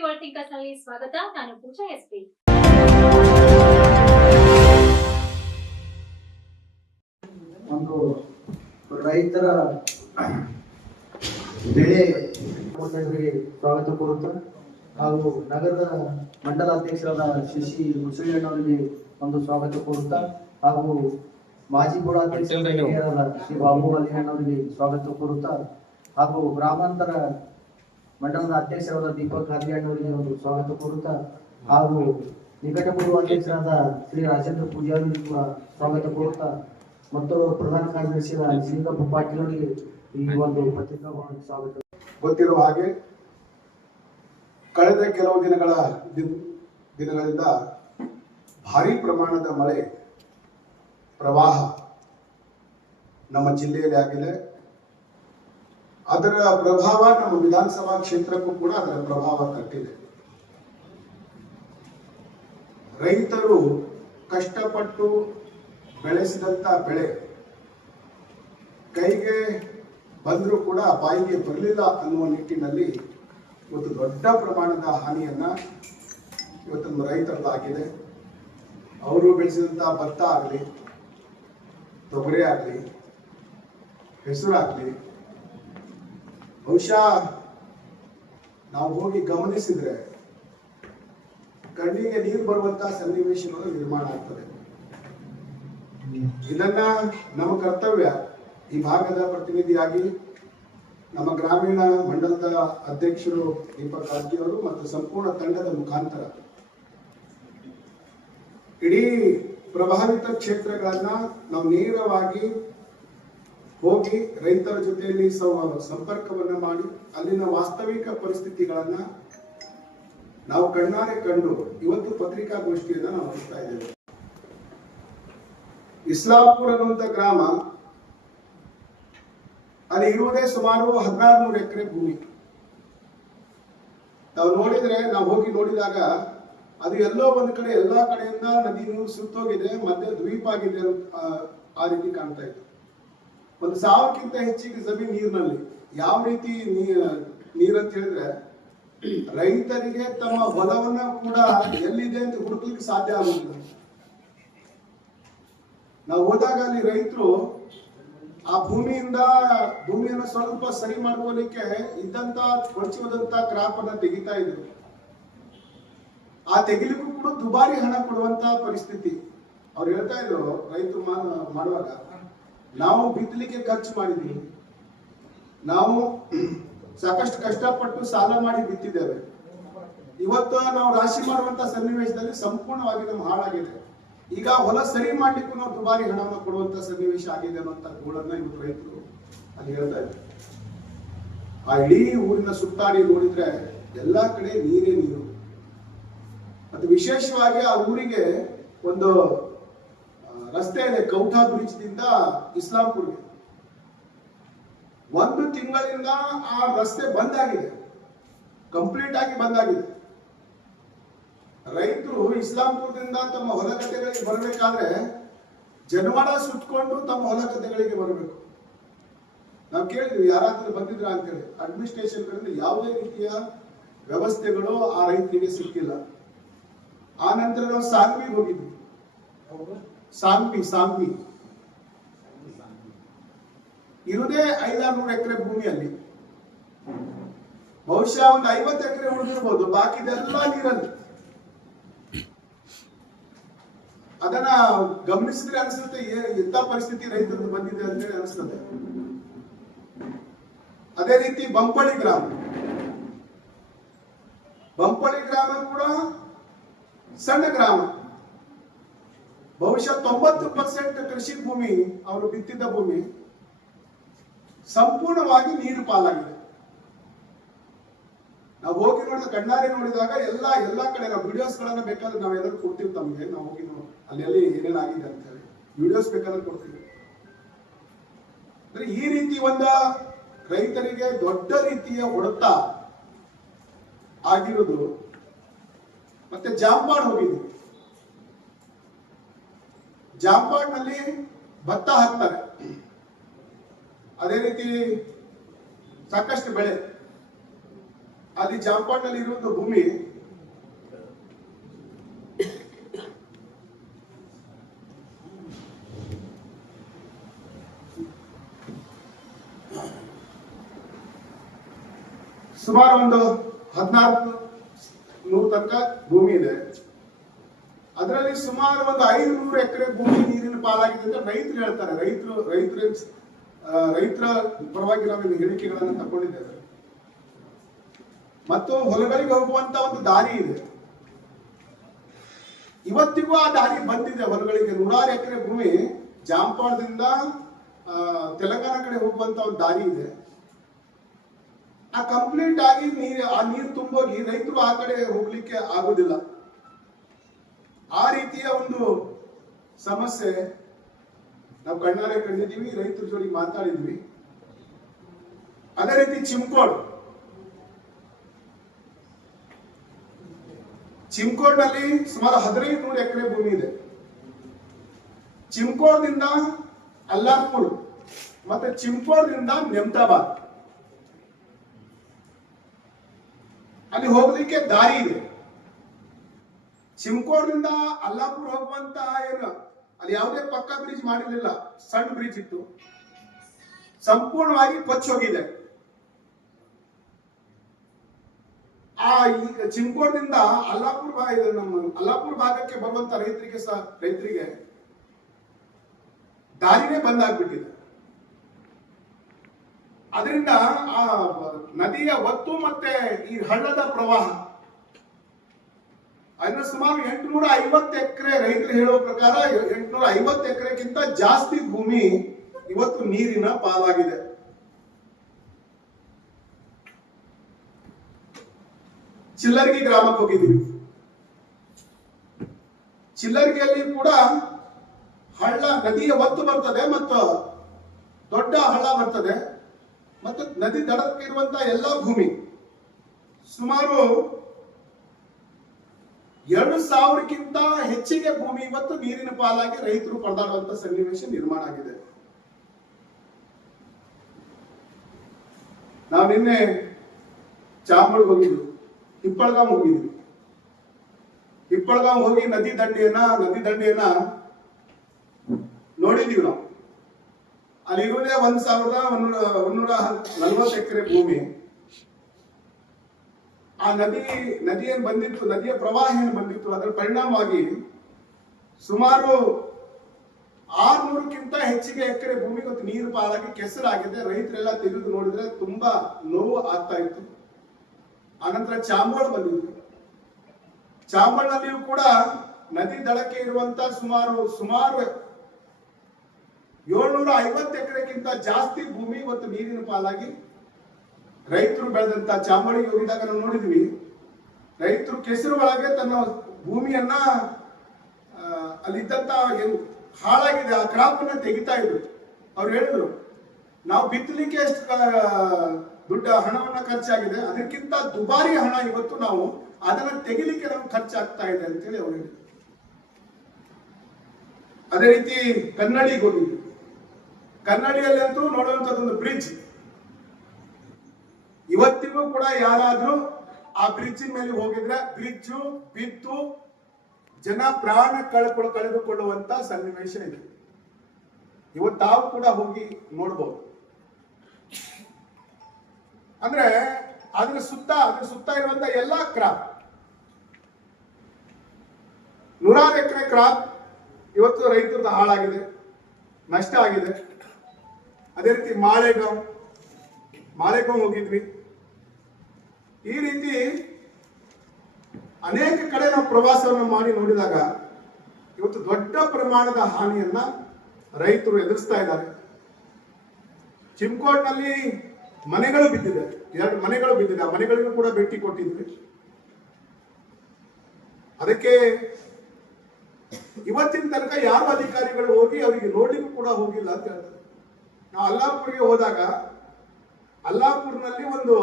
World ಥಿಂಕರ್ಸ್ನಲ್ಲಿ ಸ್ವಾಗತ. ನಾನು ಪೂಜಾ SP ಒಂದು ರೈತರ ಬೆಳೆ ಸ್ವಾಗತ ಕೋರುತ್ತಾ ಹಾಗೂ ನಗರದ ಮಂಡಲಾಧ್ಯಕ್ಷರಾದ ಶಶಿ ಮುಸಳಿಯಣ್ಣವರಿಗೆ ಒಂದು ಸ್ವಾಗತ ಕೋರುತ್ತಾ ಹಾಗೂ ಮಾಜಿ ಬೋರ್ಡಾಧ್ಯಕ್ಷರಾದ ಶ್ರೀ ಬಾಬು ಅಲಿಯಣ್ಣವರಿಗೆ ಸ್ವಾಗತ ಕೋರುತ್ತಾ ಹಾಗೂ ಗ್ರಾಮಾಂತರ ಮಂಡಲದ ಅಧ್ಯಕ್ಷರಾದ ದೀಪಕ್ ಅಲಿಯಣ್ಣವರಿಗೆ ಒಂದು ಸ್ವಾಗತ ಕೋರುತ್ತಾ ಹಾಗೂ ನಿಕಟಪೂರ್ವ ಅಧ್ಯಕ್ಷರಾದ ಶ್ರೀ ರಾಜೇಂದ್ರ ಪೂಜಾರಿ ಸ್ವಾಗತ ಕೋರುತ್ತಾ ಮತ್ತು ಪ್ರಧಾನ ಕಾರ್ಯದರ್ಶಿಯಾದ ಲಿಂಗಪ್ಪ ಪಾಟೀಲ್ ಅವರಿಗೆ ಈ ಒಂದು ಪತ್ರಿಕಾಭವನಕ್ಕೆ ಸ್ವಾಗತ. ಗೊತ್ತಿರುವ ಹಾಗೆ ಕಳೆದ ಕೆಲವು ದಿನಗಳ ದಿನ್- ದಿನಗಳಿಂದ ಭಾರಿ ಪ್ರಮಾಣದ ಮಳೆ ಪ್ರವಾಹ ನಮ್ಮ ಜಿಲ್ಲೆಯಲ್ಲಿ ಆಗಿದೆ. ಅದರ ಪ್ರಭಾವ ನಮ್ಮ ವಿಧಾನಸಭಾ ಕ್ಷೇತ್ರಕ್ಕೂ ಕೂಡ ಅದರ ಪ್ರಭಾವ ತಟ್ಟಿದೆ. ರೈತರು ಕಷ್ಟಪಟ್ಟು ಬೆಳೆಸಿದಂತ ಬೆಳೆ ಕೈಗೆ ಬಂದರೂ ಕೂಡ ಬಾಯಿಗೆ ಬರಲಿಲ್ಲ ಅನ್ನುವ ನಿಟ್ಟಿನಲ್ಲಿ ಇವತ್ತು ದೊಡ್ಡ ಪ್ರಮಾಣದ ಹಾನಿಯನ್ನ ಇವತ್ತು ನಮ್ಮ ರೈತರದ್ದಾಗಿದೆ ಅವರು ಬೆಳೆಸಿದಂಥ ಭತ್ತ ಆಗಲಿ, ತೊಗರಿ ಆಗಲಿ, ಹೆಸರಾಗಲಿ ಬಹುಶಃ ನಾವು ಹೋಗಿ ಗಮನಿಸಿದ್ರೆ ಕಣ್ಣಿಗೆ ನೀರು ಬರುವಂತಹ ಸನ್ನಿವೇಶಗಳು ನಿರ್ಮಾಣ ಆಗ್ತದೆ. ಇದನ್ನ ನಮ್ಮ ಕರ್ತವ್ಯ. ಈ ಭಾಗದ ಪ್ರತಿನಿಧಿಯಾಗಿ ನಮ್ಮ ಗ್ರಾಮೀಣ ಮಂಡಲದ ಅಧ್ಯಕ್ಷರು ದೀಪಕ್ ಅವರು ಮತ್ತು ಸಂಪೂರ್ಣ ತಂಡದ ಮುಖಾಂತರ ಇಡೀ ಪ್ರಭಾವಿತ ಕ್ಷೇತ್ರಗಳನ್ನ ನಾವು ನೇರವಾಗಿ ಹೋಗಿ ರೈತರ ಜೊತೆಯಲ್ಲಿ ಸಂವಾದ ಸಂಪರ್ಕವನ್ನು ಮಾಡಿ, ಅಲ್ಲಿನ ವಾಸ್ತವಿಕ ಪರಿಸ್ಥಿತಿಗಳನ್ನ ನಾವು ಕಣ್ಣಾರೆ ಕಂಡು ಇವತ್ತು ಪತ್ರಿಕಾಗೋಷ್ಠಿಯನ್ನು ನಾವು ನಡೆಸ್ತಾ ಇದ್ದೇವೆ. ಇಸ್ಲಾಂಪುರ ಅನ್ನುವಂಥ ಗ್ರಾಮ, ಅಲ್ಲಿ ಇರುವುದೇ ಸುಮಾರು ಹದಿನಾರು ನೂರು ಎಕರೆ ಭೂಮಿ. ನಾವು ನೋಡಿದ್ರೆ, ನಾವು ಹೋಗಿ ನೋಡಿದಾಗ ಅದು ಎಲ್ಲೋ ಒಂದ್ ಕಡೆ ಎಲ್ಲಾ ಕಡೆಯಿಂದ ನದಿ ನೀರು ಸುತ್ತೋಗಿದೆ, ಮತ್ತೆ ದ್ವೀಪ ಆಗಿದೆ ಆ ರೀತಿ ಕಾಣ್ತಾ ಇತ್ತು. ಒಂದು ಸಾವಿರಕ್ಕಿಂತ ಹೆಚ್ಚಿಗೆ ಜಮೀನ್ ನೀರಿನಲ್ಲಿ ಯಾವ ರೀತಿ ನೀರ್ ಅಂತ ಹೇಳಿದ್ರೆ ರೈತರಿಗೆ ತಮ್ಮ ಹೊಲವನ್ನ ಕೂಡ ಎಲ್ಲಿದೆ ಅಂತ ಹುಡುಕ್ಲಿಕ್ಕೆ ಸಾಧ್ಯ ಆಗುತ್ತೆ ನಾವು ಹೋದಾಗ ಅಲ್ಲಿ ರೈತರು ಆ ಭೂಮಿಯಿಂದ, ಭೂಮಿಯನ್ನು ಸ್ವಲ್ಪ ಸರಿ ಮಾಡ್ಕೊಳ್ಳಿಕ್ಕೆ ಇದ್ದಂತ ಕೊಳಚಿ ಹೋದಂತ ಕ್ರಾಪ್ ಅನ್ನ ತೆಗಿತಾ ಇದ್ರು. ಆ ತೆಗಿಲಿಕ್ಕೂ ಕೂಡ ದುಬಾರಿ ಹಣ ಕೊಡುವಂತ ಪರಿಸ್ಥಿತಿ. ಅವ್ರು ಹೇಳ್ತಾ ಇದ್ರು, ರೈತರು ಮಾಡುವಾಗ ನಾವು ಬಿತ್ತಲಿಕ್ಕೆ ಖರ್ಚು ಮಾಡಿದ್ವಿ ನಾವು ಸಾಕಷ್ಟು ಕಷ್ಟಪಟ್ಟು ಸಾಲ ಮಾಡಿ ಬಿತ್ತಿದ್ದೇವೆ. ಇವತ್ತು ನಾವು ರಾಶಿ ಮಾಡುವಂತ ಸನ್ನಿವೇಶದಲ್ಲಿ ಸಂಪೂರ್ಣವಾಗಿ ನಮ್ಮ ಹಾಳಾಗಿದೆ. ಈಗ ಹೊಲ ಸರಿ ಮಾಡ್ಲಿಕ್ಕೂ ನಾವು ದುಬಾರಿ ಹಣವನ್ನು ಕೊಡುವಂತ ಸನ್ನಿವೇಶ ಆಗಿದೆ ಅನ್ನುವಂತ ಗೋಳನ್ನ ಇವತ್ತು ರೈತರು ಅಲ್ಲಿ ಹೇಳ್ತಾ ಇದ್ದಾರೆ. ಆ ಇಡೀ ಊರಿನ ಸುತ್ತಾಡಿ ನೋಡಿದ್ರೆ ಎಲ್ಲಾ ಕಡೆ ನೀರೇ ನೀರು. ಮತ್ತು ವಿಶೇಷವಾಗಿ ಆ ಊರಿಗೆ ಒಂದು ರಸ್ತೆ ಇದೆ ಕೌಠಾ ಬ್ರಿಡ್ಜ್ ದಿಂದ ಇಸ್ಲಾಂಪುರ್ಗೆ. ಒಂದು ತಿಂಗಳಿಂದ ಆ ರಸ್ತೆ ಬಂದ್ ಆಗಿದೆ. ಕಂಪ್ಲೀಟ್ ಆಗಿ ಬಂದ್ ಆಗಿದೆ. ರೈತರು ಇಸ್ಲಾಂಪುರದಿಂದ ತಮ್ಮ ಹೊಲ ಗದ್ದೆಗಳಿಗೆ ಬರಬೇಕಾದ್ರೆ ಜನವಾಡ ಸುತ್ತಕೊಂಡು ತಮ್ಮ ಹೊಲ ಗದ್ದೆಗಳಿಗೆ ಬರಬೇಕು. ನಾವು ಕೇಳಿದ್ವಿ, ಯಾರಾದ್ರೂ ಬಂದಿದ್ರ ಅಂತೇಳಿ. ಅಡ್ಮಿನಿಸ್ಟ್ರೇಷನ್ ಕಡೆಯಿಂದ ಯಾವುದೇ ರೀತಿಯ ವ್ಯವಸ್ಥೆಗಳು ಆ ರೈತರಿಗೆ ಸಿಕ್ಕಿಲ್ಲ. ಆ ನಂತರ ನಾವು ಸಾಂಗ್ವಿಗೆ ಹೋಗಿದ್ವಿ. ಸಾಂಗ್ವಿ ಸಾಂಗ್ವಿ ಇರುದೇ ಐದಾರು ನೂರು ಎಕರೆ ಭೂಮಿಯಲ್ಲಿ. ಬಹುಶಃ ಒಂದು ಐವತ್ತು ಎಕರೆ ಉಳಿದಿರ್ಬೋದು, ಬಾಕಿದೆಲ್ಲ ನೀರಲ್ಲಿ. ಅದನ್ನ ಗಮನಿಸಿದ್ರೆ ಅನಿಸುತ್ತೆ ಎಂತ ಪರಿಸ್ಥಿತಿ ರೈತರದ್ದು ಬಂದಿದೆ ಅಂತೇಳಿ ಅನಿಸ್ತದೆ ಅದೇ ರೀತಿ ಬಂಪಳಿ ಗ್ರಾಮ. ಬಂಪಳಿ ಗ್ರಾಮ ಕೂಡ ಸಣ್ಣ ಗ್ರಾಮ. ಬಹುಶಃ ತೊಂಬತ್ತು ಪರ್ಸೆಂಟ್ ಕೃಷಿ ಭೂಮಿ, ಅವರು ಬಿತ್ತಿದ್ದ ಭೂಮಿ ಸಂಪೂರ್ಣವಾಗಿ ನೀರು ಪಾಲಾಗಿದೆ. ನಾವು ಹೋಗಿ ನೋಡಿದ ಕಣ್ಣಾರೆ ನೋಡಿದಾಗ ಎಲ್ಲ ಎಲ್ಲ ಕಡೆ ನಾವು ವಿಡಿಯೋಸ್ ಗಳನ್ನ ಬೇಕಾದ್ರೆ ನಾವೆಲ್ಲರೂ ಕೊಡ್ತೀವಿ ತಮಗೆ. ನಾವು ಹೋಗಿ ಅಲ್ಲಿ ಎಲ್ಲಿ ಏನೇನಾಗಿದೆ ಅಂತ ಹೇಳಿ. ವಿಡಿಯೋಸ್ ಬೇಕಾದ್ರೆ ಕೊಡ್ತೀವಿ. ಅಂದ್ರೆ ಈ ರೀತಿ ಒಂದ ರೈತರಿಗೆ ದೊಡ್ಡ ರೀತಿಯ ಹೊಡೆತ ಆಗಿರೋದು ಮತ್ತೆ ಜಾಂಪಾಡ್ ಹೋಗಿದ್ವಿ ಜಾಂಪಾಡ್ನಲ್ಲಿ ಭತ್ತ ಹಾಕ್ತಾರೆ. ಅದೇ ರೀತಿ ಸಾಕಷ್ಟು ಬೆಳೆ. ಅಲ್ಲಿ ಜಾಂಪಾಡ್ನಲ್ಲಿ ಇರುವಂತ ಭೂಮಿ ಸುಮಾರು ಒಂದು ಹದಿನಾಲ್ಕು ನೂರು ತನಕ ಭೂಮಿ ಇದೆ. ಅದರಲ್ಲಿ ಸುಮಾರು ಒಂದು ಐನೂರು ಎಕರೆ ಭೂಮಿ ನೀರಿನ ಪಾಲಾಗಿದೆ ಅಂತ ರೈತರು ಹೇಳ್ತಾರೆ. ರೈತರು, ರೈತರ ರೈತರ ಪರವಾಗಿ ನಾವು ಹೇಳಿಕೆಗಳನ್ನು ತಗೊಂಡಿದ್ದೇವೆ. ಮತ್ತು ಹೊಲಗಳಿಗೆ ಹೋಗುವಂತ ಒಂದು ದಾರಿ ಇದೆ. ಇವತ್ತಿಗೂ ಆ ದಾರಿ ಬಂದಿದೆ. ಹೊಲಗಳಿಗೆ ನೂರಾರು ಎಕರೆ ಭೂಮಿ ಜಾಂಪಾಳದಿಂದ ತೆಲಂಗಾಣ ಕಡೆ ಹೋಗುವಂತ ಒಂದು ದಾರಿ ಇದೆ. ಆ ಕಂಪ್ಲೀಟ್ ಆಗಿ ನೀರು, ಆ ನೀರು ತುಂಬೋಗಿ ರೈತರು ಆ ಕಡೆ ಹೋಗ್ಲಿಕ್ಕೆ ಆಗೋದಿಲ್ಲ. ಆ ರೀತಿಯ ಒಂದು ಸಮಸ್ಯೆ ನಾವು ಕಣ್ಣಾರೆ ಕಂಡಿದ್ದೀವಿ, ರೈತರ ಜೋಡಿ ಮಾತಾಡಿದ್ವಿ. ಅದೇ ರೀತಿ ಚಿಮ್ಕೋಡ್ ಚಿಮ್ಕೋಡ್ನಲ್ಲಿ ಸುಮಾರು ಹದಿನೈದು ನೂರು ಎಕರೆ ಭೂಮಿ ಇದೆ. ಚಿಮ್ಕೋಡ್ದಿಂದ ಅಲ್ಲಾರ್ಪುರ್ ಮತ್ತೆ ಚಿಮ್ಕೋಡ್ದಿಂದ ನೆಮ್ತಾಬಾದ್. ಅಲ್ಲಿ ಹೋಗ್ಲಿಕ್ಕೆ ದಾರಿ ಇದೆ. ಚಿಮ್ಕೋಡ್ದಿಂದ ಅಲ್ಲಾಪುರ ಹೋಗುವಂತ ಏನು, ಅಲ್ಲಿ ಯಾವುದೇ ಪಕ್ಕ ಬ್ರಿಡ್ಜ್ ಮಾಡಿರಲಿಲ್ಲ, ಸಣ್ಣ ಬ್ರಿಡ್ಜ್ ಇತ್ತು. ಸಂಪೂರ್ಣವಾಗಿ ಕೊಚ್ಚಿ ಹೋಗಿದೆ. ಆ ಈಗ ಚಿಮ್ಕೋಡ್ದಿಂದ ಅಲ್ಲಾಪುರ ನಮ್ಮ, ಅಲ್ಲಾಪುರ ಭಾಗಕ್ಕೆ ಬರುವಂತ ರೈತರಿಗೆ ಸಹ, ರೈತರಿಗೆ ದಾರಿನೇ ಬಂದಾಗ್ಬಿಟ್ಟಿದೆ. ಅದರಿಂದ ಆ ನದಿಯ ಒತ್ತು ಮತ್ತೆ ಈ ಹಳ್ಳದ ಪ್ರವಾಹ. ಅದನ್ನ ಸುಮಾರು ಎಂಟುನೂರ ಐವತ್ತು ಎಕರೆ ರೈತರು ಹೇಳುವ ಪ್ರಕಾರ ಎಂಟುನೂರ ಐವತ್ತು ಎಕರೆಗಿಂತ ಜಾಸ್ತಿ ಭೂಮಿ ಇವತ್ತು ನೀರಿನ ಪಾಲಾಗಿದೆ. ಚಿಲ್ಲರ್ಗಿ ಗ್ರಾಮಕ್ಕೆ ಹೋಗಿದ್ದೀವಿ. ಚಿಲ್ಲರ್ಗಿಯಲ್ಲಿ ಕೂಡ ಹಳ್ಳ ನದಿಯ ಒತ್ತು ಬರ್ತದೆ ಮತ್ತು ದೊಡ್ಡ ಹಳ್ಳ ಬರ್ತದೆ. ಮತ್ತು ನದಿ ದಡಕ್ಕಿರುವಂತಹ ಎಲ್ಲ ಭೂಮಿ ಸುಮಾರು ಎರಡು ಸಾವಿರಕ್ಕಿಂತ ಹೆಚ್ಚಿಗೆ ಭೂಮಿ ಇವತ್ತು ನೀರಿನ ಪಾಲಾಗಿ ರೈತರು ಪರದಾಡುವಂತ ಸನ್ನಿವೇಶ ನಿರ್ಮಾಣ ಆಗಿದೆ. ನಾವು ನಿನ್ನೆ ಚಾಮುಂಡಿ ಹೋಗಿದ್ವಿ. ಹಿಪ್ಪಳಗಾಂ ಹೋಗಿದ್ವಿ. ಹಿಪ್ಪಳಗಾಂ ಹೋಗಿ ನದಿ ದಂಡೆಯನ್ನ ನದಿ ದಂಡೆಯನ್ನ ನೋಡಿದೀವಿ ನಾವು. ಅಲ್ಲಿ ಇರುವುದೇ ಒಂದ್ ಸಾವಿರದ ಒಂದೂರ ನಲ್ವತ್ತು ಎಕರೆ ಭೂಮಿ. ಆ ನದಿ ನದಿ ಏನ್ ಬಂದಿತ್ತು, ನದಿಯ ಪ್ರವಾಹ ಏನು ಬಂದಿತ್ತು, ಅದರ ಪರಿಣಾಮವಾಗಿ ಸುಮಾರು ಆರ್ನೂರಕ್ಕಿಂತ ಹೆಚ್ಚಿಗೆ ಎಕರೆ ಭೂಮಿ ನೀರು ಪಾಲಾಗಿ ಕೆಸರಾಗಿದೆ. ರೈತರೆಲ್ಲ ತೆಗೆದು ನೋಡಿದ್ರೆ ತುಂಬಾ ನೋವು ಆಗ್ತಾ ಇತ್ತು. ಆನಂತರ ಚಾಂಬೋಳ್ ಬಂದಿದ್ರು ಚಾಂಬೋಳ್ನಲ್ಲಿಯೂ ಕೂಡ ನದಿ ದಡಕ್ಕೆ ಇರುವಂತ ಸುಮಾರು ಸುಮಾರು ಏಳ್ನೂರ ಐವತ್ತು ಎಕರೆಗಿಂತ ಜಾಸ್ತಿ ಭೂಮಿ ಮತ್ತು ನೀರಿನ ಪಾಲಾಗಿ ರೈತರು ಬೆಳೆದಂತ ಚಾಮಡಿಗೆ ಹೋಗಿದಾಗ ನಾವು ನೋಡಿದ್ವಿ, ರೈತರು ಕೆಸರು ಒಳಗೆ ತನ್ನ ಭೂಮಿಯನ್ನ ಅಲ್ಲಿದ್ದಂತ ಏನು ಹಾಳಾಗಿದೆ, ಆ ಕ್ರಾಪ್ ಅನ್ನ ತೆಗಿತಾ ಇದ್ರು. ಅವ್ರು ಹೇಳಿದ್ರು, ನಾವು ಬಿತ್ತಲಿಕ್ಕೆ ಎಷ್ಟು ದುಡ್ಡ ಹಣವನ್ನ ಖರ್ಚಾಗಿದೆ, ಅದಕ್ಕಿಂತ ದುಬಾರಿ ಹಣ ಇವತ್ತು ನಾವು ಅದನ್ನ ತೆಗಿಲಿಕ್ಕೆ ನಮ್ಗೆ ಖರ್ಚಾಗ್ತಾ ಇದೆ ಅಂತೇಳಿ ಅವ್ರು ಹೇಳಿದ್ರು. ಅದೇ ರೀತಿ ಕನ್ನಡಿಗೆ ಹೋಗಿದ್ವಿ. ಕನ್ನಡಿಯಲ್ಲಿ ಅಂತೂ ನೋಡುವಂತದ್ದೊಂದು ಬ್ರಿಡ್ಜ್ ಕೂಡ ಯಾರಾದ್ರೂ ಆ ಬ್ರಿಡ್ಜ್ ಮೇಲೆ ಹೋಗಿದ್ರೆ ಬ್ರಿಡ್ಜ್ ಬಿದ್ದು ಜನ ಪ್ರಾಣ ಕಳ್ಕೊಳ್ಳ ಕಳೆದುಕೊಳ್ಳುವಂತ ಸನ್ನಿವೇಶ ಇದೆ. ಇವತ್ತು ತಾವು ಕೂಡ ಹೋಗಿ ನೋಡ್ಬೋದು. ಅಂದ್ರೆ ಅದ್ರ ಸುತ್ತ ಅದ್ರ ಸುತ್ತ ಇರುವಂತ ಎಲ್ಲಾ ಕ್ರಾಪ್ ನೂರಾರು ಎಕರೆ ಕ್ರಾಪ್ ಇವತ್ತು ರೈತರದ್ದು ಹಾಳಾಗಿದೆ, ನಷ್ಟ ಆಗಿದೆ. ಅದೇ ರೀತಿ ಮಾಳೆಗಾಂವ್ ಮಾಳೆಗಾಂವ್ ಹೋಗಿದ್ವಿ. ಈ ರೀತಿ ಅನೇಕ ಕಡೆ ನಾವು ಪ್ರವಾಸವನ್ನು ಮಾಡಿ ನೋಡಿದಾಗ ಇವತ್ತು ದೊಡ್ಡ ಪ್ರಮಾಣದ ಹಾನಿಯನ್ನ ರೈತರು ಎದುರಿಸ್ತಾ ಇದ್ದಾರೆ. ಚಿಮ್ಕೋಟ್ನಲ್ಲಿ ಮನೆಗಳು ಬಿದ್ದಿದೆ. ಎರಡು ಮನೆಗಳು ಬಿದ್ದಿದೆ. ಆ ಮನೆಗಳಿಗೂ ಕೂಡ ಭೇಟಿ ಕೊಟ್ಟಿದ್ವಿ. ಅದಕ್ಕೆ ಇವತ್ತಿನ ತನಕ ಯಾವ ಅಧಿಕಾರಿಗಳು ಹೋಗಿ ಅವರಿಗೆ ನೋಡ್ಲಿಕ್ಕೂ ಕೂಡ ಹೋಗಿಲ್ಲ ಅಂತ ಹೇಳ್ತಾರೆ. ನಾವು ಅಲ್ಲಾಪುರ್ಗೆ ಹೋದಾಗ ಅಲ್ಲಾಪುರ್ನಲ್ಲಿ ಒಂದು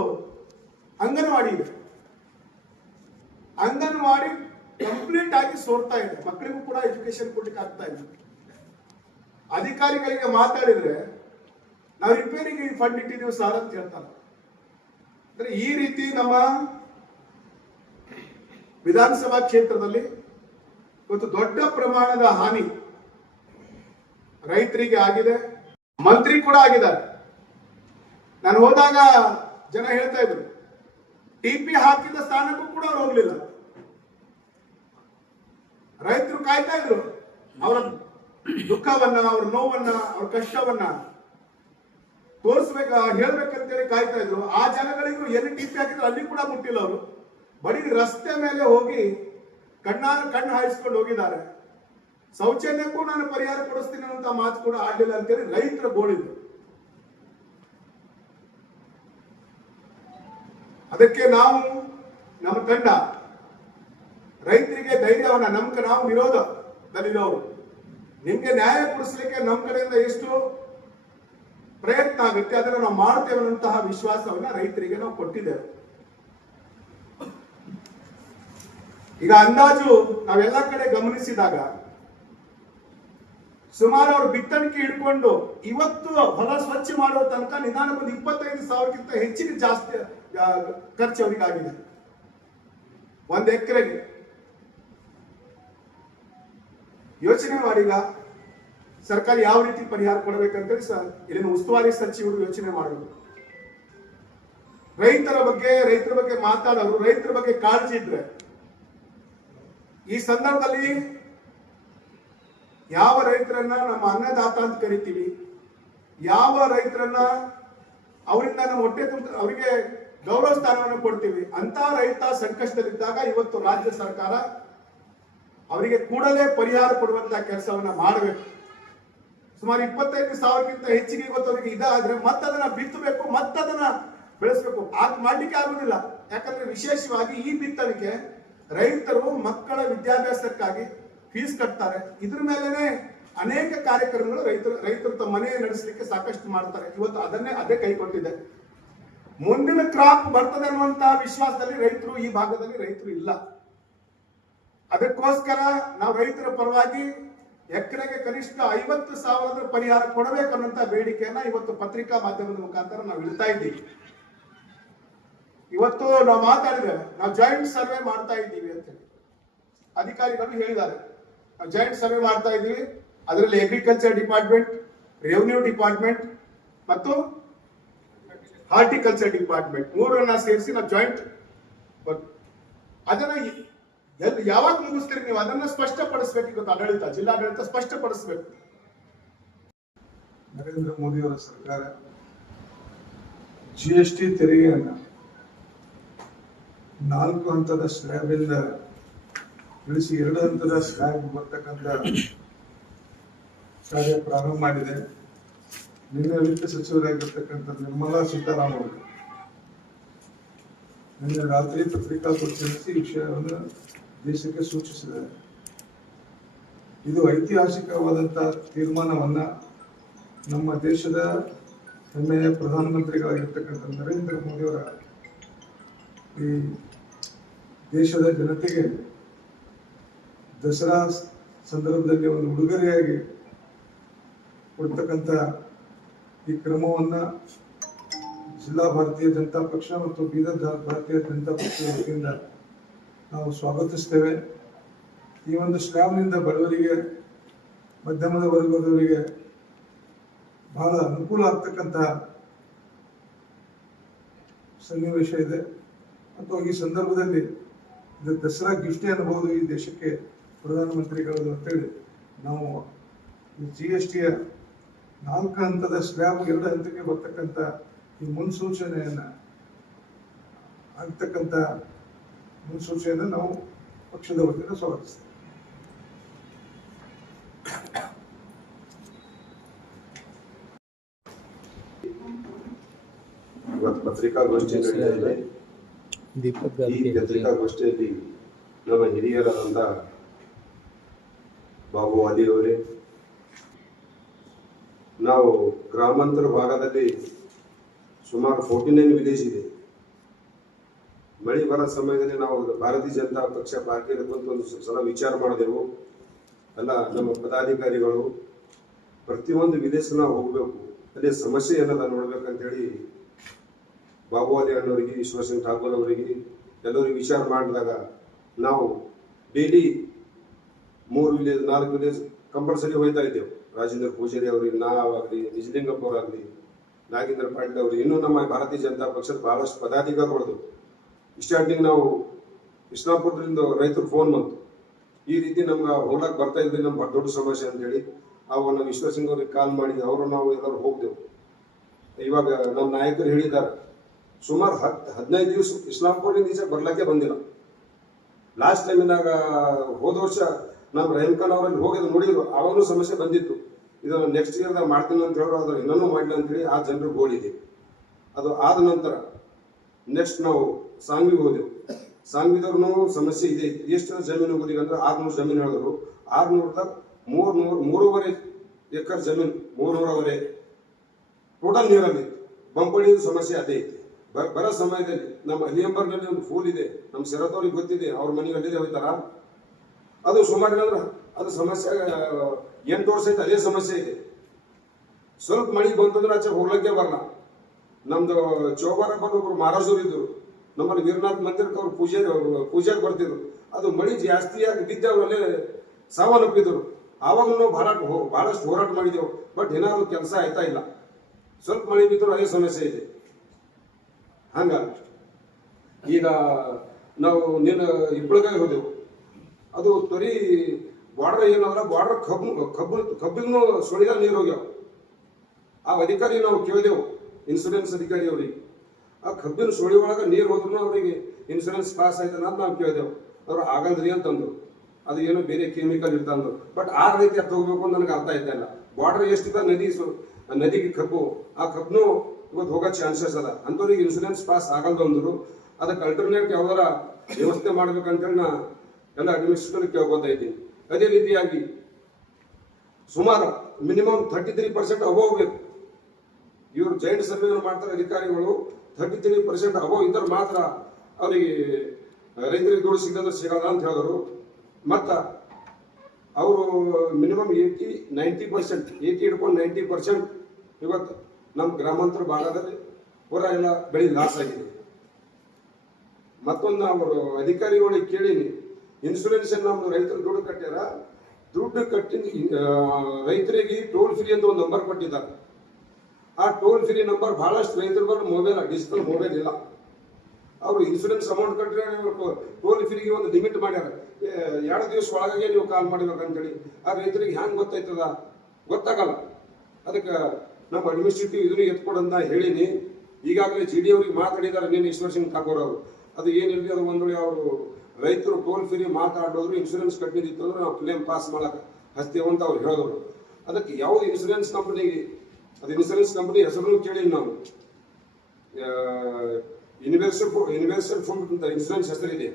ಅಂಗನವಾಡಿ ಇದೆ. ಅಂಗನವಾಡಿ ಕಂಪ್ಲೀಟ್ ಆಗಿ ಸೋರ್ತಾ ಇದೆ. ಮಕ್ಕಳಿಗೂ ಕೂಡ ಎಜುಕೇಶನ್ ಕೊಡ್ಲಿಕ್ಕೆ ಆಗ್ತಾ ಇಲ್ಲ. ಅಧಿಕಾರಿಗಳಿಗೆ ಮಾತಾಡಿದ್ರೆ ನಾವು ರಿಪೇರಿಗೆ ಫಂಡ್ ಇಟ್ಟಿದ್ದೀವಿ ಸಾರ್ ಅಂತ ಹೇಳ್ತಾರೆ. ಅಂದ್ರೆ ಈ ರೀತಿ ನಮ್ಮ ವಿಧಾನಸಭಾ ಕ್ಷೇತ್ರದಲ್ಲಿ ಒಂದು ದೊಡ್ಡ ಪ್ರಮಾಣದ ಹಾನಿ ರೈತರಿಗೆ ಆಗಿದೆ. ಮಂತ್ರಿ ಕೂಡ ಆಗಿದ್ದಾರೆ. ನಾನು ಹೋದಾಗ ಜನ ಹೇಳ್ತಾ ಇದ್ರು ಟಿಪಿ ಹಾಕಿದ ಸ್ಥಾನಕ್ಕೂ ಕೂಡ ಅವ್ರು ಹೋಗ್ಲಿಲ್ಲ. ರೈತರು ಕಾಯ್ತಾ ಇದ್ರು, ಅವರ ದುಃಖವನ್ನ, ಅವ್ರ ನೋವನ್ನ, ಅವ್ರ ಕಷ್ಟವನ್ನ ತೋರಿಸ್ಬೇಕ, ಹೇಳ್ಬೇಕಂತೇಳಿ ಕಾಯ್ತಾ ಇದ್ರು. ಆ ಜನಗಳಿಗೂ ಎಲ್ಲಿ ಟಿಪಿ ಹಾಕಿದ್ರು ಅಲ್ಲಿ ಕೂಡ ಮುಟ್ಟಿಲ್ಲ ಅವರು. ಬರೀ ರಸ್ತೆ ಮೇಲೆ ಹೋಗಿ ಕಣ್ಣಾನ ಕಣ್ಣು ಹಾಯಿಸ್ಕೊಂಡು ಹೋಗಿದ್ದಾರೆ. ಶೌಚಾಲಯಕ್ಕೂ ನಾನು ಪರಿಹಾರ ಕೊಡಿಸ್ತೀನಿ ಅಂತ ಮಾತು ಕೂಡ ಆಡಲಿಲ್ಲ ಅಂತೇಳಿ ರೈತರ ಗೋಳಿದ್ರು ಅದಕ್ಕೆ ನಾವು ನಮ್ಮ ತಂಡ ರೈತರಿಗೆ ಧೈರ್ಯವನ್ನ ನಮ್ಗೆ ನಾವು ವಿರೋಧದಲ್ಲಿರೋರು ನಿಮ್ಗೆ ನ್ಯಾಯ ಕೊಡಿಸ್ಲಿಕ್ಕೆ ನಮ್ಮ ಕಡೆಯಿಂದ ಎಷ್ಟು ಪ್ರಯತ್ನ ಆಗುತ್ತೆ, ಅದನ್ನು ನಾವು ಮಾಡ್ತೇವೆ ಅನ್ನುವಂತಹ ವಿಶ್ವಾಸವನ್ನ ರೈತರಿಗೆ ನಾವು ಕೊಟ್ಟಿದ್ದೇವೆ. ಈಗ ಅಂದಾಜು ನಾವೆಲ್ಲ ಕಡೆ ಗಮನಿಸಿದಾಗ ಸುಮಾರು ಅವರು ಬಿತ್ತಣಿಕೆ ಹಿಡ್ಕೊಂಡು ಇವತ್ತು ಹೊಲ ಸ್ವಚ್ಛ ಮಾಡೋ ತನಕ ನಿಧಾನಕ್ಕೆ ಒಂದು ಇಪ್ಪತ್ತೈದು ಸಾವಿರಕ್ಕಿಂತ ಹೆಚ್ಚಿನ ಜಾಸ್ತಿ ಖರ್ಚು ಅವರಿಗೆ ಆಗಿದೆ. ಒಂದ್ ಎಕರೆಗೆ. ಯೋಚನೆ ಮಾಡಿಲ್ಲ ಸರ್ಕಾರ ಯಾವ ರೀತಿ ಪರಿಹಾರ ಕೊಡಬೇಕಂತೇಳಿ ಸರ್ ಇಲ್ಲಿನ ಉಸ್ತುವಾರಿ ಸಚಿವರು ಯೋಚನೆ ಮಾಡಬೇಕು ರೈತರ ಬಗ್ಗೆ ರೈತರ ಬಗ್ಗೆ ಮಾತಾಡೋರು, ರೈತರ ಬಗ್ಗೆ ಕಾಳಜಿ ಇದ್ರೆ ಈ ಸಂದರ್ಭದಲ್ಲಿ ಯಾವ ರೈತರನ್ನ ನಮ್ಮ ಅನ್ನದಾತ ಅಂತ ಕರಿತೀವಿ? ಯಾವ ರೈತರನ್ನ ಅವರಿಂದ ನಾವು ಹೊಟ್ಟೆ ತುಂಬ, ಅವರಿಗೆ ಗೌರವ ಸ್ಥಾನವನ್ನು ಕೊಡ್ತೀವಿ? ಅಂತ ರೈತ ಸಂಕಷ್ಟದಲ್ಲಿದ್ದಾಗ ಇವತ್ತು ರಾಜ್ಯ ಸರ್ಕಾರ ಅವರಿಗೆ ಕೂಡಲೇ ಪರಿಹಾರ ಕೊಡುವಂತಹ ಕೆಲಸವನ್ನ ಮಾಡಬೇಕು. ಸುಮಾರು ಇಪ್ಪತ್ತೈದು ಸಾವಿರಕ್ಕಿಂತ ಹೆಚ್ಚಿಗೆ ಇವತ್ತು ಅವರಿಗೆ ಇದಾದ್ರೆ ಮತ್ತದನ್ನ ಬಿತ್ತಬೇಕು, ಮತ್ತದನ್ನ ಬೆಳೆಸಬೇಕು. ಆಗ ಮಾಡ್ಲಿಕ್ಕೆ ಆಗುದಿಲ್ಲ. ಯಾಕಂದ್ರೆ ವಿಶೇಷವಾಗಿ ಈ ಬಿತ್ತನೆಗೆ ರೈತರು ಮಕ್ಕಳ ವಿದ್ಯಾಭ್ಯಾಸಕ್ಕಾಗಿ ಫೀಸ್ ಕಟ್ತಾರೆ. ಇದ್ರ ಮೇಲೆನೆ ಅನೇಕ ಕಾರ್ಯಕ್ರಮಗಳು ರೈತರು ರೈತರು ತಮ್ಮ ಮನೆ ನಡೆಸಲಿಕ್ಕೆ ಸಾಕಷ್ಟು ಮಾಡ್ತಾರೆ. ಇವತ್ತು ಅದನ್ನೇ ಅದೇ ಕೈ ಕೊಟ್ಟಿದೆ. ಮುಂದಿನ ಕ್ರಾಪ್ ಬರ್ತದೆ ಅನ್ನುವಂತಹ ವಿಶ್ವಾಸದಲ್ಲಿ ರೈತರು, ಈ ಭಾಗದಲ್ಲಿ ರೈತರು ಇಲ್ಲ. ಅದಕ್ಕೋಸ್ಕರ ನಾವು ರೈತರ ಪರವಾಗಿ ಎಕರೆಗೆ ಕನಿಷ್ಠ ಐವತ್ತು ಸಾವಿರದ ಪರಿಹಾರ ಕೊಡಬೇಕು ಅನ್ನುವಂತ ಬೇಡಿಕೆಯನ್ನ ಇವತ್ತು ಪತ್ರಿಕಾ ಮಾಧ್ಯಮದ ಮುಖಾಂತರ ನಾವು ಇಡ್ತಾ ಇದ್ದೀವಿ. ಇವತ್ತು ನಾವು ಮಾತಾಡಿದ್ರೆ ನಾವು ಜಾಯಿಂಟ್ ಸರ್ವೆ ಮಾಡ್ತಾ ಇದ್ದೀವಿ ಅಂತ ಅಧಿಕಾರಿಗಳು ಹೇಳಿದ್ದಾರೆ. ಜಾಯಿಂಟ್ ಸರ್ವೆ ಮಾಡ್ತಾ ಇದ್ದೀವಿ ಅದರಲ್ಲಿ ಅಗ್ರಿಕಲ್ಚರ್ ಡಿಪಾರ್ಟ್ಮೆಂಟ್ ರೆವಿನ್ಯೂ ಡಿಪಾರ್ಟ್ಮೆಂಟ್ ಮತ್ತು ಹಾರ್ಟಿಕಲ್ಚರ್ ಡಿಪಾರ್ಟ್ಮೆಂಟ್ ಮೂರನ್ನ ಸೇರಿಸಿ ನಾವು ಜಾಯಿಂಟ್ ಅದನ್ನ ಯಾವಾಗ ಮುಗಿಸ್ತೀರಿ ನೀವು? ಅದನ್ನ ಸ್ಪಷ್ಟಪಡಿಸ್ಬೇಕು ಇವತ್ತು ಆಡಳಿತ, ಜಿಲ್ಲಾಡಳಿತ ಸ್ಪಷ್ಟಪಡಿಸ್ಬೇಕು. ನರೇಂದ್ರ ಮೋದಿಯವರ ಸರ್ಕಾರ ಜಿ ಎಸ್ ಟಿ ತೆರಿಗೆಯನ್ನು ನಾಲ್ಕು ಹಂತದ ಸ್ಲ್ಯಾಬ್ ಇಳಿಸಿ ಎರಡು ಹಂತದ ಸ್ಲ್ಯಾಬ್ ಬರ್ತಕ್ಕಂಥ ಕಾರ್ಯ ಪ್ರಾರಂಭ ಮಾಡಿದೆ. ನಿನ್ನೆ ವಿತ್ತ ಸಚಿವರಾಗಿರ್ತಕ್ಕಂಥ ನಿರ್ಮಲಾ ಸೀತಾರಾಮನ್ ಅವರು ನಿನ್ನೆ ರಾತ್ರಿ ಪತ್ರಿಕಾಗೋಷ್ಠಿ ನಡೆಸಿ ವಿಷಯವನ್ನು ದೇಶಕ್ಕೆ ಸೂಚಿಸಿದ್ದಾರೆ. ಇದು ಐತಿಹಾಸಿಕವಾದಂತಹ ತೀರ್ಮಾನವನ್ನ ನಮ್ಮ ದೇಶದ ಹೆಮ್ಮೆಯ ಪ್ರಧಾನಮಂತ್ರಿಗಳಾಗಿರ್ತಕ್ಕಂಥ ನರೇಂದ್ರ ಮೋದಿಯವರ ಈ ದೇಶದ ಜನತೆಗೆ ದಸರಾ ಸಂದರ್ಭದಲ್ಲಿ ಒಂದು ಉಡುಗೊರೆಯಾಗಿ ಕೊಡ್ತಕ್ಕಂಥ ಈ ಕ್ರಮವನ್ನ ಜಿಲ್ಲಾ ಭಾರತೀಯ ಜನತಾ ಪಕ್ಷ ಮತ್ತು ಬೀದರ್ ಭಾರತೀಯ ಜನತಾ ಪಕ್ಷದ ವತಿಯಿಂದ ನಾವು ಸ್ವಾಗತಿಸ್ತೇವೆ. ಈ ಒಂದು ಸ್ಲ್ಯಾಬ್ನಿಂದ ಬಡವರಿಗೆ, ಮಧ್ಯಮದ ವರ್ಗದವರಿಗೆ ಬಹಳ ಅನುಕೂಲ ಆಗ್ತಕ್ಕಂಥ ಸನ್ನಿವೇಶ ಇದೆ. ಮತ್ತು ಈ ಸಂದರ್ಭದಲ್ಲಿ ಇದು ದಸರಾ ಗಿಫ್ಟಿ ಅನ್ನಬಹುದು ಈ ದೇಶಕ್ಕೆ ಪ್ರಧಾನಮಂತ್ರಿಗಳದು ಅಂತೇಳಿ ನಾವು ಈ ಜಿ ಎಸ್ ಟಿಯ ನಾಲ್ಕು ಹಂತದ ಸ್ಲ್ಯಾಬ್ ಎರಡು ಹಂತಕ್ಕೆ ಬರ್ತಕ್ಕಂಥ ಈ ಮುನ್ಸೂಚನೆಯನ್ನ ಆಗ್ತಕ್ಕಂಥ ಮುನ್ಸೂಚನೆಯನ್ನು ನಾವು ಪಕ್ಷದ ವತಿಯಿಂದ ಸ್ವಾಗತಿಸ್ತೇವೆ. ಇವತ್ತು ಪತ್ರಿಕಾಗೋಷ್ಠಿ ನಡೀತಾ ಇದೆ ದೀಪಕ್ ಈ ಪತ್ರಿಕಾಗೋಷ್ಠಿಯಲ್ಲಿ ನಮ್ಮ ಹಿರಿಯರಾದಂಥ ಬಾಬು ನಾವು ಗ್ರಾಮಾಂತರ ಭಾಗದಲ್ಲಿ ಸುಮಾರು ಫೋರ್ಟಿ ನೈನ್ ವಿಲೇಜ್ ಇದೆ ಮಳೆ ಬರೋ ಸಮಯದಲ್ಲಿ ನಾವು ಭಾರತೀಯ ಜನತಾ ಪಕ್ಷ ಪಾರ್ಟಿಯಲ್ಲಿ ಒಂದು ಸಲ ವಿಚಾರ ಮಾಡಿದೆವು. ಅಲ್ಲ, ನಮ್ಮ ಪದಾಧಿಕಾರಿಗಳು ಪ್ರತಿಯೊಂದು ವಿಲೇಜ್ ನಾವು ಹೋಗಬೇಕು. ಅಲ್ಲಿ ಸಮಸ್ಯೆ ಏನಲ್ಲ ನೋಡ್ಬೇಕಂತೇಳಿ ಬಾಬು ಅಲಿ ಅಣ್ಣವರಿಗೆ ಈಶ್ವರ್ ಸಿಂಗ್ ಠಾಕೂರ್ ಅವರಿಗೆ ಎಲ್ಲರಿಗೆ ವಿಚಾರ ಮಾಡಿದಾಗ ನಾವು ಡೈಲಿ ಮೂರು ವಿಲೇಜ್, ನಾಲ್ಕು ವಿಲೇಜ್ ಕಂಪಲ್ಸರಿ ಹೋಯ್ತಾ ಇದ್ದೇವೆ. ರಾಜೇಂದ್ರ ಪೂಜಾರಿ ಅವರಿಗೆ ನಾವಾಗಲಿ ನಿಜಲಿಂಗಪ್ಪ ಅವರಾಗಲಿ ನಾಗೇಂದ್ರ ಪಾಟೀಲ್ ಅವರು, ಇನ್ನೂ ನಮ್ಮ ಭಾರತೀಯ ಜನತಾ ಪಕ್ಷದ ಬಹಳಷ್ಟು ಪದಾಧಿಕಾರಿಗಳು ಸ್ಟಾರ್ಟಿಂಗ್ ನಾವು ಇಸ್ಲಾಪುರದಿಂದ ರೈತರು ಫೋನ್ ಬಂತು. ಈ ರೀತಿ ನಮ್ಗೆ ಹೋಗ್ಲಕ್ಕೆ ಬರ್ತಾ ಇದ್ರಿ ನಮ್ಮ ದೊಡ್ಡ ಸಮಸ್ಯೆ ಅಂತೇಳಿ ಅವಾಗ ನಾವು ಈಶ್ವರ್ ಸಿಂಗ್ ಅವ್ರಿಗೆ ಕಾಲ್ ಮಾಡಿ ಅವರು ನಾವು ಎಲ್ಲರೂ ಹೋಗ್ದೆವು. ಇವಾಗ ನಮ್ಮ ನಾಯಕರು ಹೇಳಿದ್ದಾರೆ, ಸುಮಾರು ಹತ್ತು ಹದಿನೈದು ದಿವಸ ಇಸ್ಲಾಂಪುರದಿಂದ ಈಚೆ ಬಂದಿಲ್ಲ. ಲಾಸ್ಟ್ ಟೈಮಿನಾಗ ಹೋದ ವರ್ಷ ರಹೀಮ್ ಖಾನ್ ಅವರಲ್ಲಿ ಹೋಗಿದ್ದು ನೋಡಿದ್ರು, ಅವನು ಸಮಸ್ಯೆ ಬಂದಿತ್ತು. ಇದು ನೆಕ್ಸ್ಟ್ ಇಯರ್ದಾಗ ಮಾಡ್ತೀನಿ ಅಂತ ಹೇಳೋ ಅದ್ರ ಇನ್ನೂ ಮಾಡಿಲ್ಲ ಅಂತೇಳಿ ಆ ಜನರು ಗೋಳಿದೆ ಅದು ಆದ ನಂತರ ನೆಕ್ಸ್ಟ್ ನಾವು ಸಾಂಗ್ವಿಗೆ ಹೋದೆವು. ಸಾಂಗ್ವಿದವ್ರು ಸಮಸ್ಯೆ ಇದೆ. ಎಷ್ಟು ಜಮೀನು ಹೋದಿಗೆ ಅಂದ್ರೆ ಆರ್ನೂರು ಜಮೀನು ಹೇಳಿದ್ರು. ಆರ್ನೂರದಾಗ ಮೂರ್ ನೂರು, ಮೂರುವರೆ ಎಕರ್ ಜಮೀನು, ಮೂರ್ನೂರವರೆ ಟೋಟಲ್ ನೀರಲ್ಲಿ. ಬಂಪಳಿ ಸಮಸ್ಯೆ ಅದೇ ಐತಿ. ಬರೋ ಸಮಯದಲ್ಲಿ ನಮ್ಮ ಅಲಿಯಂಬರ್ನಲ್ಲಿ ಒಂದು ಫೂಲ್ ಇದೆ. ನಮ್ಮ ಶರದವ್ರಿಗೆ ಗೊತ್ತಿದೆ, ಅವ್ರ ಮನೆಗೆ ಅಲ್ಲಿದೆ ಹೋಯ್ತಾರ ಅದು ಸುಮಾರು ಅಂದ್ರೆ ಅದು ಸಮಸ್ಯೆ ಎಂಟು ವರ್ಷ ಅದೇ ಸಮಸ್ಯೆ ಇದೆ. ಸ್ವಲ್ಪ ಮಳೆ ಬಂತಂದ್ರೆ ಆಚೆ ಹೋಗ್ಲಕ್ಕೆ ಬರಲ್ಲ. ನಮ್ದು ಚೌಬಾರ ಒಬ್ರು ಮಹಾರಾಜರು ಇದ್ರು. ನಮ್ಮಲ್ಲಿ ವೀರನಾಥ್ ಮಂದಿರಕ್ಕೆ ಅವ್ರು ಪೂಜೆ, ಪೂಜೆಗೆ ಬರ್ತಿದ್ರು. ಅದು ಮಳಿ ಜಾಸ್ತಿಯಾಗಿ ಬಿದ್ದವಲ್ಲೇ ಸಾವನ್ನಪ್ಪಿದ್ರು ಆವಾಗ ನಾವು ಬಹಳ ಬಹಳಷ್ಟು ಹೋರಾಟ ಮಾಡಿದೆವು. ಬಟ್ ಏನಾದ್ರು ಕೆಲಸ ಆಯ್ತಾ ಇಲ್ಲ. ಸ್ವಲ್ಪ ಮಳೆ ಬಿದ್ದರೂ ಅದೇ ಸಮಸ್ಯೆ ಇದೆ. ಹಂಗ. ಈಗ ನಾವು ನಿನ್ನ ಇಬ್ಬಳಗಾಗಿ ಹೋದೆವು. ಅದು ತೊರಿ ಬಾರ್ಡರ್ ಏನಂದ್ರೆ ಬಾರ್ಡರ್ ಕಬ್ಬು ಕಬ್ಬು ಕಬ್ಬಿಗೂ ಸುಳಿದ ನೀರು ಹೋಗ್ಯಾವ ಆ ಅಧಿಕಾರಿ ನಾವು ಕೇಳಿದೆವು ಇನ್ಸೂರೆನ್ಸ್ ಅಧಿಕಾರಿ ಅವ್ರಿಗೆ. ಆ ಕಬ್ಬಿನ ಸುಳಿ ಒಳಗೆ ನೀರು ಹೋದ್ರು ಅವರಿಗೆ ಇನ್ಸೂರೆನ್ಸ್ ಪಾಸ್ ಆಯ್ತಾನ ಅಂತ ನಾವು ಕೇಳಿದೆವು. ಅವ್ರು ಆಗಲ್ರಿ ಅಂತಂದ್ರು. ಅದು ಏನೋ ಬೇರೆ ಕೆಮಿಕಲ್ ಇರ್ತಂದ್ರು ಬಟ್ ಆ ರೀತಿ ಅದು ಹೋಗ್ಬೇಕು ಅಂತ ನನಗೆ ಅರ್ಥ ಇಲ್ಲ. ಬಾರ್ಡರ್ ಎಷ್ಟಿದೆ ನದಿ ನದಿಗೆ ಕಬ್ಬು, ಆ ಕಬ್ಬನು ಇವತ್ತು ಹೋಗೋ ಚಾನ್ಸಸ್ ಅದ. ಅಂಥವ್ರಿಗೆ ಇನ್ಸೂರೆನ್ಸ್ ಪಾಸ್ ಆಗಲ್ದು ಅಂದ್ರು. ಅದಕ್ಕೆ ಅಲ್ಟರ್ನೇಟ್ ಯಾವ್ದಾರ ವ್ಯವಸ್ಥೆ ಮಾಡ್ಬೇಕಂತೇಳಿ ನಾ ಎಲ್ಲ ಅಡ್ಮಿನಿಸ್ಟ್ರೇಟರ್ ಕೇಳ್ಕೊತಾ ಇದ್ದೀನಿ. ಅದೇ ರೀತಿಯಾಗಿ ಸುಮಾರು minimum thirty three percent above ಹೋಗ್ಬೇಕು ಇವರು ಜಾಯಿಂಟ್ ಸರ್ವೆ ಮಾಡ್ತಾರೆ, ಅಧಿಕಾರಿಗಳು ಥರ್ಟಿ ತ್ರೀ ಪರ್ಸೆಂಟ್ ಅಬೋ ಇದ್ದರೆ ಮಾತ್ರ ಅವರಿಗೆ ರೈತರಿಗೆ ದುಡ್ಡು ಸಿಗದ್ರೆ ಸಿಗಲ್ಲ ಅಂತ ಹೇಳಿದ್ರು. ಮತ್ತು ಅವರು minimum eighty ninety percent eighty ಹಿಡ್ಕೊಂಡು ನೈಂಟಿ ಪರ್ಸೆಂಟ್ ಇವತ್ತು ನಮ್ಮ ಗ್ರಾಮಾಂತರ ಭಾಗದಲ್ಲಿ ಪೂರ ಎಲ್ಲ ಬೆಳೆ ಲಾಸ್ ಆಗಿದೆ. ಮತ್ತೊಂದು ಅವರು ಅಧಿಕಾರಿಗಳಿಗೆ ಕೇಳೀನಿ. ಇನ್ಸೂರೆನ್ಸ್ ನಮ್ದು ರೈತರು ದುಡ್ಡು ಕಟ್ಟ್ಯಾರ. ದುಡ್ಡು ಕಟ್ಟಿ ರೈತರಿಗೆ ಟೋಲ್ ಫ್ರೀ ಅಂತ ಒಂದು ನಂಬರ್ ಕೊಟ್ಟಿದ್ದಾರೆ. ಆ ಟೋಲ್ ಫ್ರೀ ನಂಬರ್ ಬಹಳಷ್ಟು ರೈತರು ಮೊಬೈಲ್ ಡಿಜಿಟಲ್ ಮೊಬೈಲ್ ಇಲ್ಲ. ಅವರು ಇನ್ಸೂರೆನ್ಸ್ ಅಮೌಂಟ್ ಕಟ್ಟಿದ್ರೆ ಟೋಲ್ ಫ್ರೀಗೆ ಒಂದು ಲಿಮಿಟ್ ಮಾಡ್ಯಾರ. ಎರಡು ದಿವಸ ಒಳಗಾಗೆ ನೀವು ಕಾಲ್ ಮಾಡಬೇಕಂತೇಳಿ. ಆ ರೈತರಿಗೆ ಹ್ಯಾಂಗ್ ಗೊತ್ತಾಯ್ತದ? ಗೊತ್ತಾಗಲ್ಲ. ಅದಕ್ಕೆ ನಮ್ಮ ಅಡ್ಮಿನಿಸ್ಟ್ರೇಟಿವ್ ಇದನ್ನು ಎತ್ಕೊಡಂತ ಹೇಳಿನಿ. ಈಗಾಗಲೇ ಜಿ ಡಿ ಅವ್ರಿಗೆ ಮಾತಾಡಿದ್ದಾರೆ ನೀನು ಈಶ್ವರ್ ಸಿಂಗ್ ಠಾಕೂರ್ ಅವರು. ಅದು ಏನಿರಲಿ ಅದು ಒಂದೊಳ್ಳೆ ಅವರು ರೈತರು ಟೋಲ್ ಫ್ರೀ ಮಾತಾಡೋದ್ರು ಇನ್ಶೂರೆನ್ಸ್ ಕಟ್ಟಿದಿತ್ತು ಅಂದ್ರೆ ನಾವು ಕ್ಲೇಮ್ ಪಾಸ್ ಮಾಡಕ್ ಹಚ್ತೇವೆ ಅಂತ ಅವ್ರು ಹೇಳಿದ್ರು ಅದಕ್ಕೆ ಯಾವ ಇನ್ಶೂರೆನ್ಸ್ ಕಂಪನಿಗೆ ಅದು ಇನ್ಶೂರೆನ್ಸ್ ಕಂಪನಿ ಹೆಸರು ಕೇಳಿ ನಾವು. ಯೂನಿವರ್ಸಲ್ ಯೂನಿವರ್ಸಲ್ ಫಂಡ್ ಅಂತ ಇನ್ಶೂರೆನ್ಸ್ ಹೆಸರಿದೆ.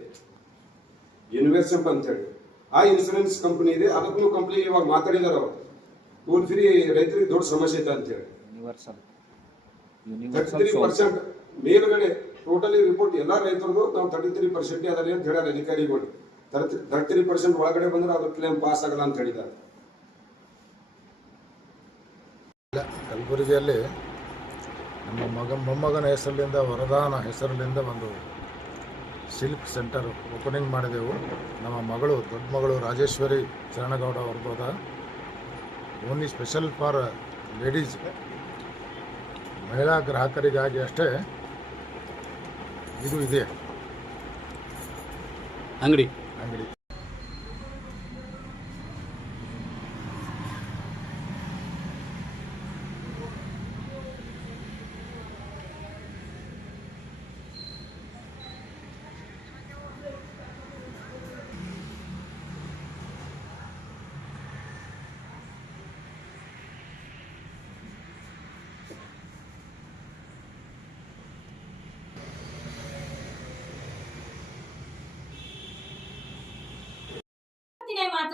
ಯೂನಿವರ್ಸಲ್ ಅಂತ ಹೇಳಿ. ಆ ಇನ್ಶೂರೆನ್ಸ್ ಕಂಪನಿ ಇದೆ ಅದಕ್ಕೂ ಕಂಪನಿ ಇವಾಗ ಮಾತಾಡಿದಾರ ಅವರು. ಟೋಲ್ ಫ್ರೀ ರೈತರಿಗೆ ದೊಡ್ಡ ಸಮಸ್ಯೆ ಐತೆ ಅಂತ ಹೇಳಿ. ಯೂನಿವರ್ಸಲ್ ಪರ್ಸೆಂಟ್ ಮೇಲ್ಗಡೆ ಟೋಟಲಿ ರಿಪೋರ್ಟ್ ಎಲ್ಲ ರೈತರದು ನಾವು ತರ್ಟಿ ತ್ರೀ ಪರ್ಸೆಂಟ್ ಅದರಲ್ಲಿ ಅಂತ ಹೇಳ್ಯಾರ ಅಧಿಕಾರಿಗಳು. ತರ್ಟಿ ತ್ರೀ ಪರ್ಸೆಂಟ್ ಒಳಗಡೆ ಬಂದ್ರೆ ಅದು ಕ್ಲೇಮ್ ಪಾಸ್ ಆಗಲ್ಲ ಅಂತ ಹೇಳಿದ್ದಾರೆ. ಕಲಬುರಗಿಯಲ್ಲಿ ನಮ್ಮ ಮಗ, ಮೊಮ್ಮಗನ ಹೆಸರಿನಿಂದ, ವರದಾನ ಹೆಸರಿನಿಂದ ಒಂದು ಸಿಲ್ಕ್ ಸೆಂಟರ್ ಓಪನಿಂಗ್ ಮಾಡಿದೆವು. ನಮ್ಮ ಮಗಳು, ದೊಡ್ಡ ಮಗಳು ರಾಜೇಶ್ವರಿ ಚರಣಗೌಡ ಅವ್ರದ್ದು ಓನ್ಲಿ ಸ್ಪೆಷಲ್ ಫಾರ್ ಲೇಡೀಸ್ ಮಹಿಳಾ ಗ್ರಾಹಕರಿಗಾಗಿ ಅಷ್ಟೇ ಇದು ಇದೆ. ಅಂಗಡಿ. ಅಂಗಡಿ ಇವತ್ತಿನ ವಾರ್ತಾ